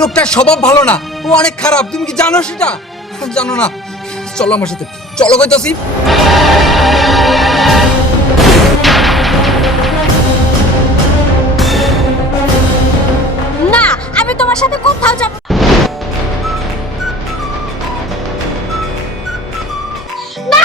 লোকটার স্বভাব ভালো না, ও অনেক খারাপ। তুমি কি জানো সেটা? জানো না? চলো আমার সাথে, চলো কইতাছি। না, আমি তোমার সাথে কোথাও যাব না।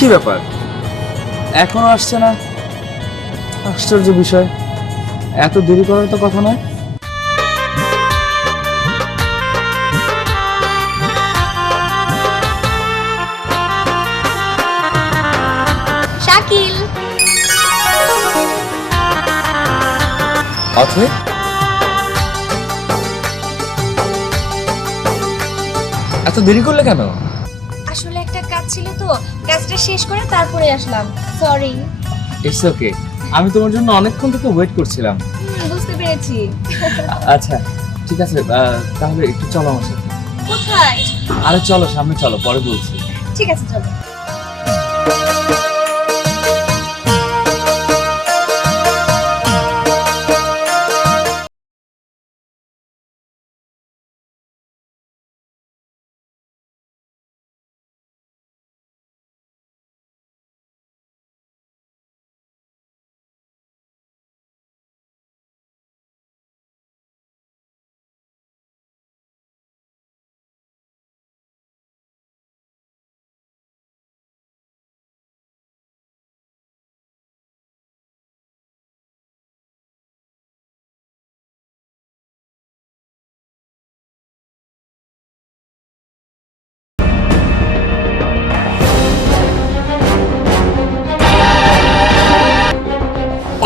কি ব্যাপার, এখনো আসছে না? আশ্চর্য বিষয়, এত দেরি করার তো কথা নয়। শাকিল, অথৈ, এত দেরি করলে কেন? আসলে একটা কাজ ছিল তো, কাজটা শেষ করে তারপরে আসলাম। সরি। ইটস ওকে, আমি তোমার জন্য অনেকক্ষণ থেকে ওয়েট করছিলাম। বুঝতে পেরেছি। আচ্ছা ঠিক আছে, তাহলে একটু চলো আমার সাথে। কোথায়? আরে চলো, সামনে চলো, পরে বলছি। ঠিক আছে, চলো।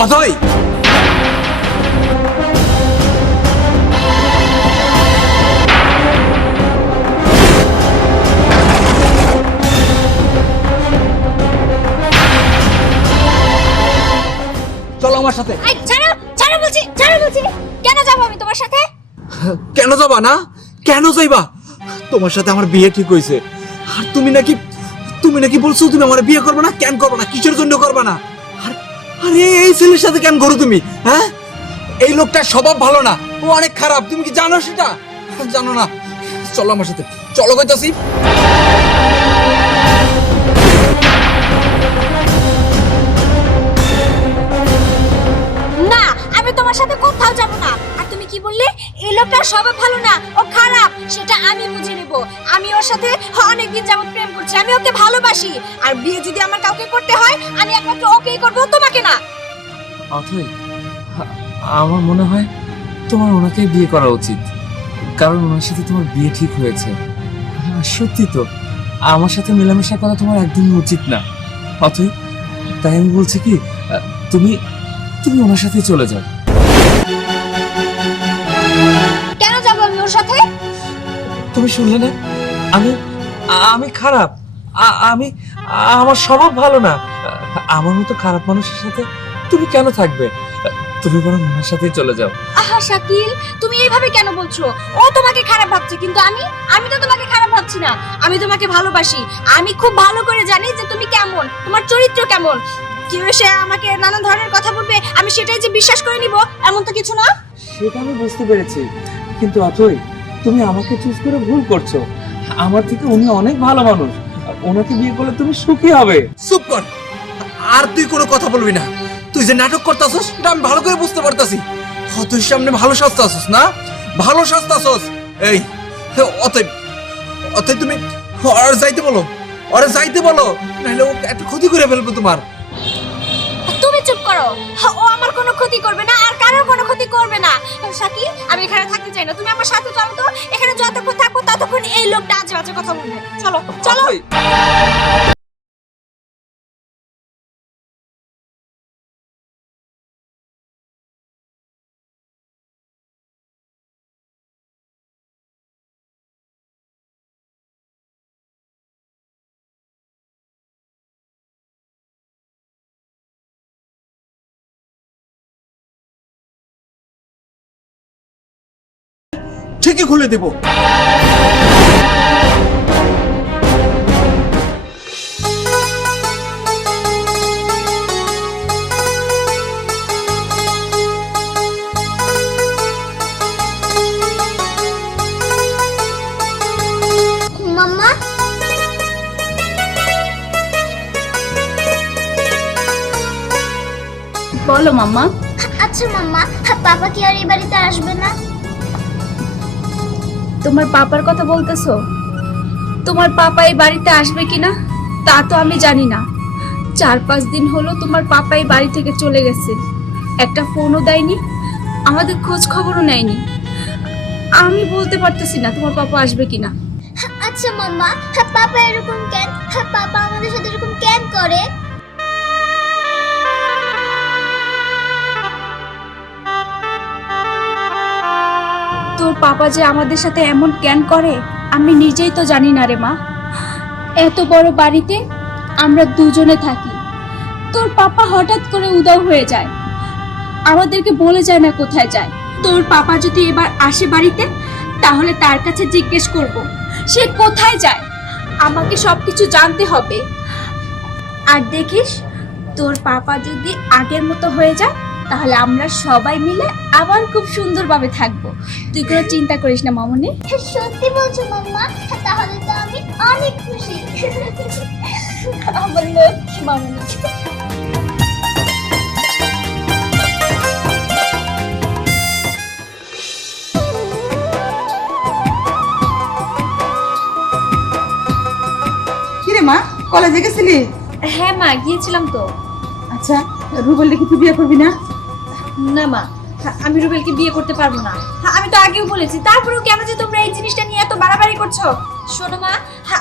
অথৈ, চলো আমার সাথে। আই, ছাড়ো, ছাড়ো বলছি, ছাড়ো বলছি। কেন যাব আমি তোমার সাথে? কেন যাবা না? কেন যাইবা? তোমার সাথে আমার বিয়ে ঠিক হয়েছে, আর তুমি নাকি বলছো তুমি আমার বিয়ে করবে না। কেন করবে না? কিসের জন্য করবে না? আর আর এই ছেলের সাথে কেন করো তুমি? হ্যাঁ, এই লোকটার স্বভাব ভালো না, ও অনেক খারাপ। তুমি কি জানো সেটা? জানো না? চলো আমার সাথে, চলো কইতাছি। না, আমি তোমার সাথে কোথাও যাব না। আর তুমি কি বললে? এই লোকটার স্বভাব ভালো না, ও খারাপ। সেটা আমি বুঝে নেব। আমি ওর সাথে অনেকদিন যাবত প্রেম করছি, আমি ওকে ভালোবাসি। আর বিয়ে যদি আমার কাউকে করতে হয়, আমি একমাত্র ওকেই করব, তোমাকে না। অথৈ, আমার মনে হয় তোমার ওনাকে বিয়ে করা উচিত, কারণ ওনার সাথে তোমার বিয়ে ঠিক হয়েছে। সত্যি তো, আমার সাথে মেলামেশা করা তোমার একদমই উচিত না। অথৈ, তাই আমি বলছি কি, তুমি তুমি ওনার সাথে চলে যাও। কেন যাব আমি ওর সাথে? তুমি শুনলে না? আমি আমি খারাপ, আমি আমার স্বভাব ভালো না। আমার মতো খারাপ মানুষের সাথে তুমি কেন থাকবে? তুমি বরং ওনার সাথে চলে যাও। আহা শাকিল, তুমি এইভাবে কেন বলছো? ও তোমাকে খারাপ ভাবছে, কিন্তু আমি তো তোমাকে খারাপ ভাবছি না। আমি তোমাকে ভালোবাসি। আমি খুব ভালো করে জানি যে তুমি কেমন, তোমার চরিত্র কেমন। কেউ এসে আমাকে নানা ধরনের কথা বলবে, আমি সেটাই যে বিশ্বাস করে নিব এমন তো কিছু না। সেটা আমি বুঝতে পেরেছি, কিন্তু অথই তুমি আমাকে চুজ করে ভুল করছো। আমার থেকে উনি অনেক ভালো মানুষ, ওনাকে বিয়ে করলে তুমি সুখী হবে। চুপ কর, আর তুই কোনো কথা বলবি না। তুই যে নাটক করতেছস এটা আমি ভালো করে বুঝতে পারতাছি। তুই সামনে ভালো সাজতাছস না, ভালো সাজতাছস। এই অতএব অতএব তুমি ওর যাইতে বলো, ওরে যাইতে বলো, নাহলে ও একটা ক্ষতি করে ফেলবে তোমার। তুমি চুপ করো, ও আমার কোনো ক্ষতি করবে না আর কারোর কোনো ক্ষতি করবে না। শাকিল, আমি এখানে থাকতে চাই না, তুমি আমার সাথে চলো তো। এখানে যতক্ষণ থাকবো ততক্ষণ এই লোকটা আজে বাজে কথা বলবে। চলো চলো। অথই, ঠিকই খুলে দেব। মাম্মা, বলো মাম্মা। আচ্ছা মাম্মা, পাপা কি আর এই বাড়িতে আসবে না? তোমার পাপার কথা বলতেছো? তোমার পাপা এই বাড়িতে আসবে কিনা তা তো আমি জানি না। 4-5 দিন হলো তোমার পাপা এই বাড়ি থেকে চলে গেছে, একটা ফোনও দেয়নি, আমাদের খোঁজ খবরও নেয়নি। আমি বলতে পারতেছি না তোমার পাপা আসবে কিনা। আচ্ছা মাম্মা, পাপা এরকম কেন? পাপা আমাদের সাথে এরকম কেন করে? তোর পাপা যে আমাদের সাথে এমন কেন করে আমি নিজেই তো জানি না রে মা। এত বড় বাড়িতে আমরা দুজনে থাকি, তোর পাপা হঠাৎ করে উধাও হয়ে যায়, আমাদেরকে বলে যায় না কোথায় যায়। তোর পাপা যদি এবার আসে বাড়িতে তাহলে তার কাছে জিজ্ঞেস করব সে কোথায় যায়, আমাকে সবকিছু জানতে হবে। আর দেখিস তোর পাপা যদি আগের মতো হয়ে যায় তাহলে আমরা সবাই মিলে আবার খুব সুন্দরভাবে থাকবো। তুই কোনো চিন্তা করিস না মামুনি। সত্যি বলছো মাম্মা? তাহলে তো আমি অনেক খুশি। আমার লক্ষ্মী মামুনি। কিরে মা, কলেজে গেছিলি? হ্যাঁ মা, গিয়েছিলাম তো। আচ্ছা, রুবেল দেখি তুই বিয়ে করবি না? না মা, আমি রুবেলকে বিয়ে করতে পারবো না। আমি তো আগেও বলেছি, তারপরেও কেন যে তোমরা এই জিনিসটা নিয়ে এত বাড়াবাড়ি করছো? শোনো মা,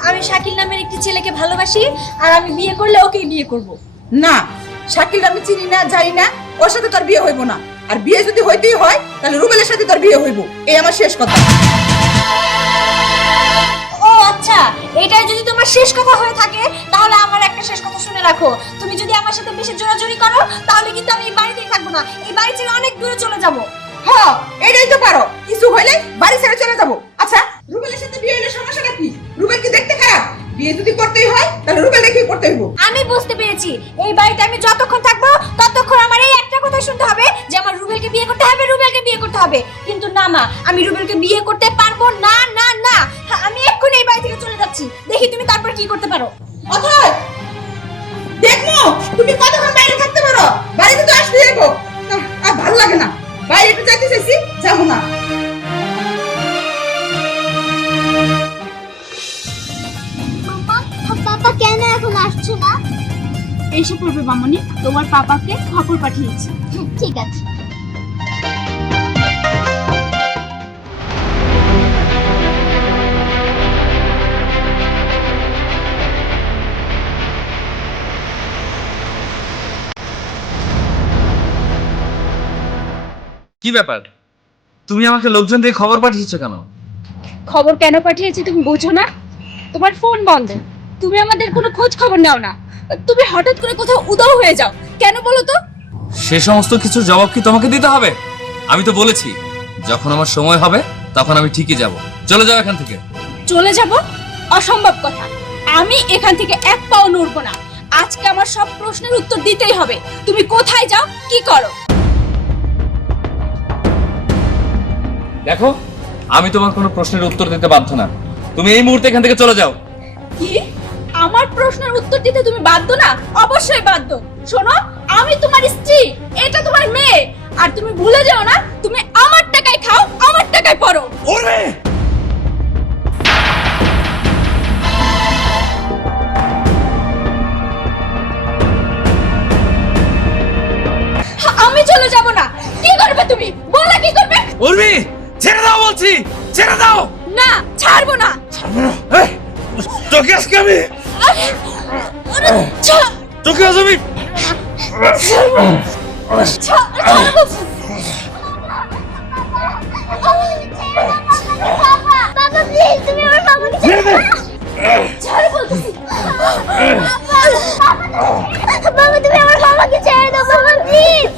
আমি শাকিল নামের একটি ছেলেকে ভালোবাসি আর আমি বিয়ে করলে ওকেই বিয়ে করব। না, শাকিল আমি চিনি না, জানি না, ওর সাথে তোর বিয়ে হইব না। আর বিয়ে যদি হইতেই হয় তাহলে রুবেলের সাথে তোর বিয়ে হইব, এই আমার শেষ কথা। ও আচ্ছা, এটাই যদি তোমার শেষ কথা হয়ে থাকে তাহলে আমার একটা শেষ কথা শুনে রাখো। তুমি যদি আমার সাথে বেশি জোরাজুরি করো তাহলে কিন্তু আমি এই বাড়িতেই থাকবো না, এই বাড়ি ছেড়ে অনেক দূরে চলে যাব। হ্যাঁ, এটাই তো পারো, কিছু হইলে বাড়ি ছেড়ে চলে যাবো। আচ্ছা, রুবেলের সাথে বিয়ে হইলে সমস্যাটা কি? রুবেল কি দেখতে খারাপ? বিয়ে যদি করতেই হয় তাহলে রুবেল রেখেই করতে হইব। আমি বুঝতে পেরেছি, এই বাড়িতে আমি যতক্ষণ থাকবো ততক্ষণ আমার এই একটা কথা শুনতে হবে যে আমার রুবেলকে বিয়ে করতে হবে, রুবেলকে বিয়ে করতে হবে। কিন্তু না মা, আমি রুবেলকে বিয়ে করতে পারবো না, না না। আমি এক্ষুনি এই বাড়ি থেকে চলে যাচ্ছি, দেখি তুমি তারপর কি করতে পারো। অথয়, দেখো তুমি কতক্ষণ বাইরে থাকতে পারো? বাড়িতে তো আসতে যাবো। আর ভালো লাগে না, বাইরে একটু যাইতে চাইছি, যাবো না। মাম্মা, পাপা কেন এখন আসছে না? এসে পড়বে মামনি, তোমার পাপাকে খবর পাঠিয়েছি। ঠিক আছে। কি ব্যাপার, তুমি আমাকে লোকজন দিয়ে খবর পাঠিয়েছো কেন? খবর কেন পাঠিয়েছি তুমি বোঝো না? তোমার ফোন বন্ধ, তুমি আমাদের কোনো খোঁজ খবর নাও না, তুমি হঠাৎ করে কোথাও উধাও হয়ে যাও কেন বলো তো? সে সমস্ত কিছুর জবাব কি তোমাকে দিতে হবে? আমি তো বলেছি যখন আমার সময় হবে তখন আমি ঠিকই যাব। চলে যাও এখান থেকে। চলে যাব? অসম্ভব কথা, আমি এখান থেকে এক পাও নড়বো না। আজকে আমার সব প্রশ্নের উত্তর দিতেই হবে। তুমি কোথায় যাও, কি করো? দেখো, আমি তোমার কোনো প্রশ্নের উত্তর দিতে বাধ্য না। তুমি এই মুহূর্তে এখান থেকে চলে যাও। কি? আমার প্রশ্নের উত্তর দিতে তুমি বাধ্য না? অবশ্যই বাধ্য। শোনো, আমি তোমার স্ত্রী, এটা তোমার মেয়ে। আর তুমি ভুলে যাও না, তুমি আমার টাকায় খাও, আমার টাকায় পড়ো। ওরে আমি চলে যাব না। কি করবে তুমি? বলো কি করবে? উর্মি, ছেড়ে দাও বলছি, ছেড়ে দাও। না, ছাড়বো না। এই, তোকে আজকে আমি তোকে আজ আমি বাবা প্লিজ তুমি আমার মামাকে ছেড়ে দাও। বাবা তুমি আমার মামাকে ছেড়ে দাও বাবা প্লিজ।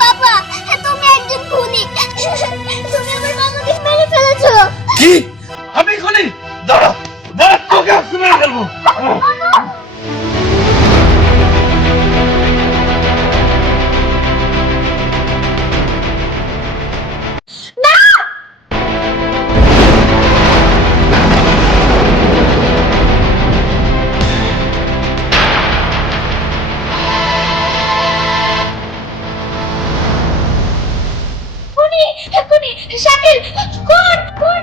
বাবা তুমি একজন খুনি, তুমি আমার মামাকে মেরে ফেলেছো। কি? আমি খুনি? দাঁড়া, দাঁড়া, তোকে আজকে মেরে ফেলবো। খুনি, খুনি, শাকিল, খুন, খুন,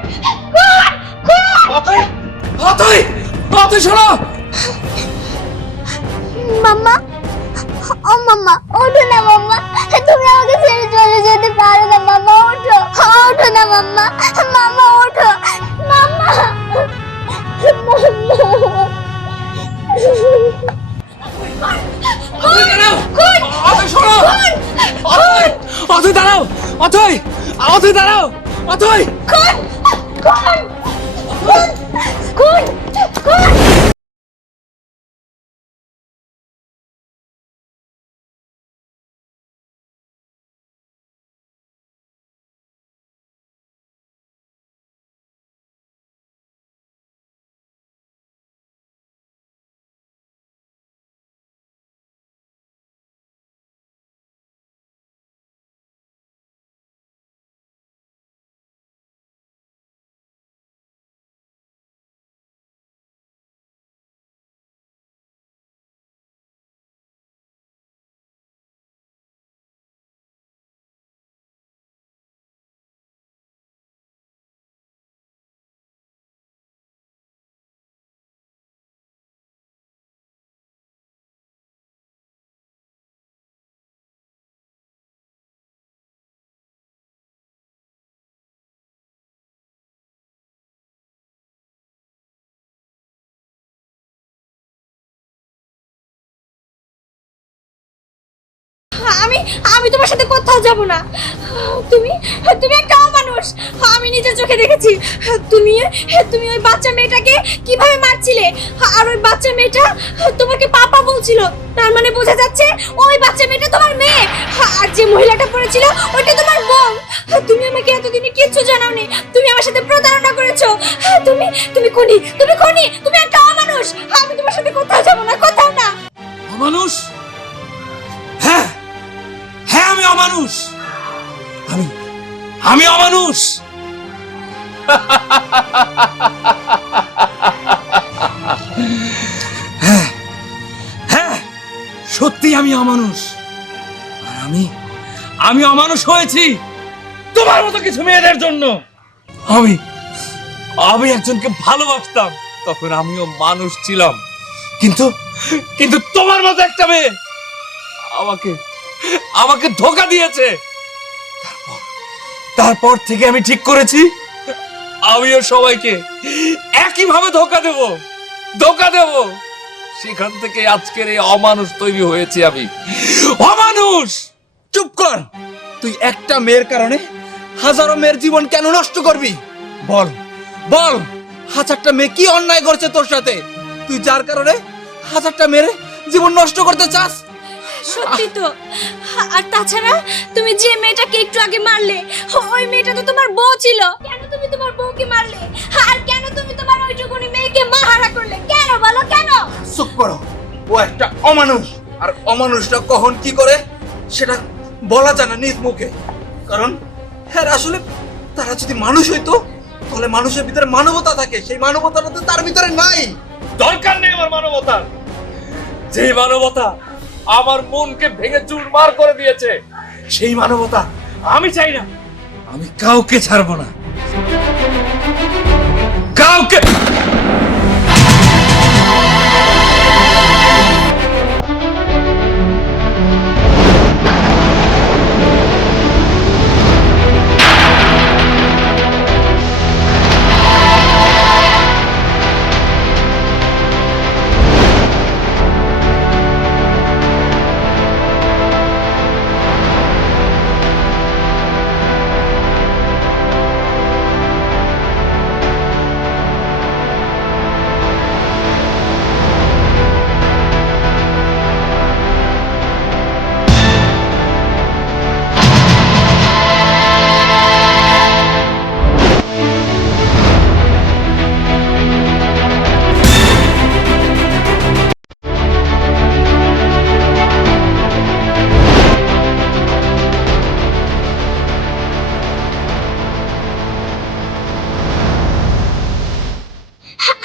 খুন, খুন। অতই, অতই, অতই শোনো। মাম্মা, ও মাম্মা ওঠো না মাম্মা, তুমি আমাকে ছেড়ে চলে যেতে পারো না মাম্মা, ওঠো ওঠো না মাম্মা, মাম্মা ওঠো মাম্মা, অতই দাঁড়াও, অতই শোনো, অতই, অতই দাঁড়াও, অতই, অতই দাঁড়াও, অতই। খুন, খুন, খুন, খুন, খুন। আমি আমি তোমার সাথে কোথাও যাব না। তুমি তুমি একটা মানুষ, আমি নিজের চোখে দেখেছি। তুমি তুমি ওই বাচ্চা মেয়েটাকে কিভাবে মারছিলে, আর ওই বাচ্চা মেয়েটা তোমাকে পাপা বলছিল। তার মানে বোঝা যাচ্ছে ওই বাচ্চা মেয়েটা তোমার মেয়ে, আর যে মহিলাটা পড়েছিল ওইটা তোমার বোন। তুমি আমাকে এতদিনে কিচ্ছু জানাওনি, তুমি আমার সাথে প্রতারণা করেছো। তুমি তুমি খুনি, তুমি খুনি, তুমি একটা অমানুষ। আমি তোমার সাথে কোথাও যাব না, কোথাও না। অমানুষ? হ্যাঁ, হ্যাঁ, আমি অমানুষ, আমি আমি অমানুষ। হ্যাঁ, হ্যাঁ, সত্যি আমি অমানুষ। আর আমি অমানুষ হয়েছি তোমার মতো কিছু মেয়েদের জন্য। আমি আমি একজনকে ভালোবাসতাম, তখন আমিও মানুষ ছিলাম, কিন্তু কিন্তু তোমার মতো একটা মেয়ে আমাকে আমাকে ধোঁকা দিয়েছে। তারপর থেকে আমি ঠিক করেছি আমিও সবাইকে একইভাবে ধোকা দেব। সেখান থেকে আজকের এই অমানুষ তৈরি হয়েছে আমি, অমানুষ। চুপ কর। তুই একটা মেয়ের কারণে হাজারো মেয়ের জীবন কেন নষ্ট করবি? বল বল, হাজারটা মেয়ে কি অন্যায় করছে তোর সাথে, তুই যার কারণে হাজারটা মেয়ের জীবন নষ্ট করতে চাস? সত্যি তো। আর তাছাড়া তুমি যে মেয়েটাকে একটু আগে মারলে, ওই মেয়েটা তো তোমার বউ ছিল। কেন তুমি তোমার বউকে মারলে? আর কেন তুমি তোমার ওইটুকুনি মেয়েকে মাহারা করলে? কেন বলো, কেন? চুপ করো। ও একটা অমানুষ, আর অমানুষটা কখন কি করে সেটা বলা যায় না নিজ মুখে। কারণ হ্যাঁ, আসলে তারা যদি মানুষ হইতো তাহলে মানুষের ভিতরে মানবতা থাকে, সেই মানবতাটা তো তার ভিতরে নাই। দরকার নেই আমার মানবতার। যে মানবতা আমার মনকে ভেঙে চুরমার করে দিয়েছে, সেই মানবতা আমি চাই না। আমি কাউকে ছাড়বো না, কাউকে।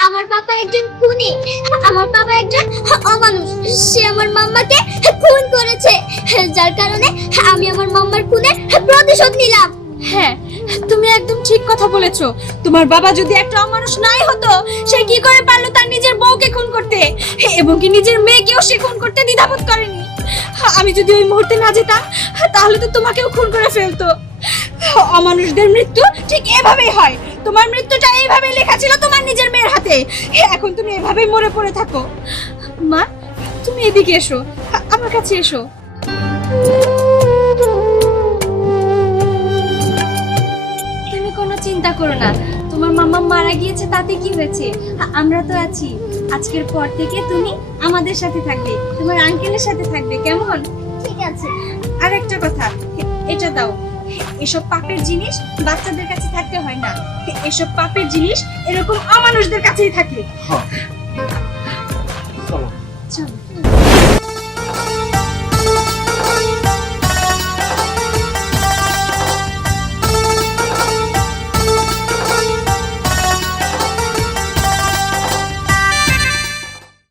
আমার বাবা একজন খুনি, আমার বাবা একজন অমানুষ। সে আমার মাম্মাকে খুন করেছে, যার কারণে আমি আমার মাম্মার খুনের প্রতিশোধ নিলাম। হ্যাঁ, তুমি একদম ঠিক কথা বলেছো। তোমার বাবা যদি একটা অমানুষ নাই হতো, সে কি করে পারলো তার নিজের বউকে খুন করতে, এবং কি নিজের মেয়েকেও সে খুন করতে দ্বিধাবোধ করেনি। আমি যদি ওই মুহূর্তে না যেতাম, তাহলে তো তোমাকেও খুন করে ফেলতো। অমানুষদের মৃত্যু ঠিক এভাবেই হয়। তোমার মৃত্যুটা এইভাবেই লেখা ছিল তোমার নিজের মেয়ের হাতে। এখন তুমি এভাবেই মরে পড়ে থাকো। মা, তুমি এদিকে এসো, আমার কাছে এসো। তুমি কোনো চিন্তা করো না, তোমার মামা মারা গিয়েছে তাতে কি হয়েছে, আমরা তো আছি। আজকের পর থেকে তুমি আমাদের সাথে থাকবে, তোমার আঙ্কেলের সাথে থাকবে, কেমন? ঠিক আছে। আর একটা কথা, এটা দাও। এসব পাপের জিনিস বাচ্চাদের কাছে থাকতে হয় না, এসব পাপের জিনিস এরকম অমানুষদের কাছেই থাকে। চলো। চলো।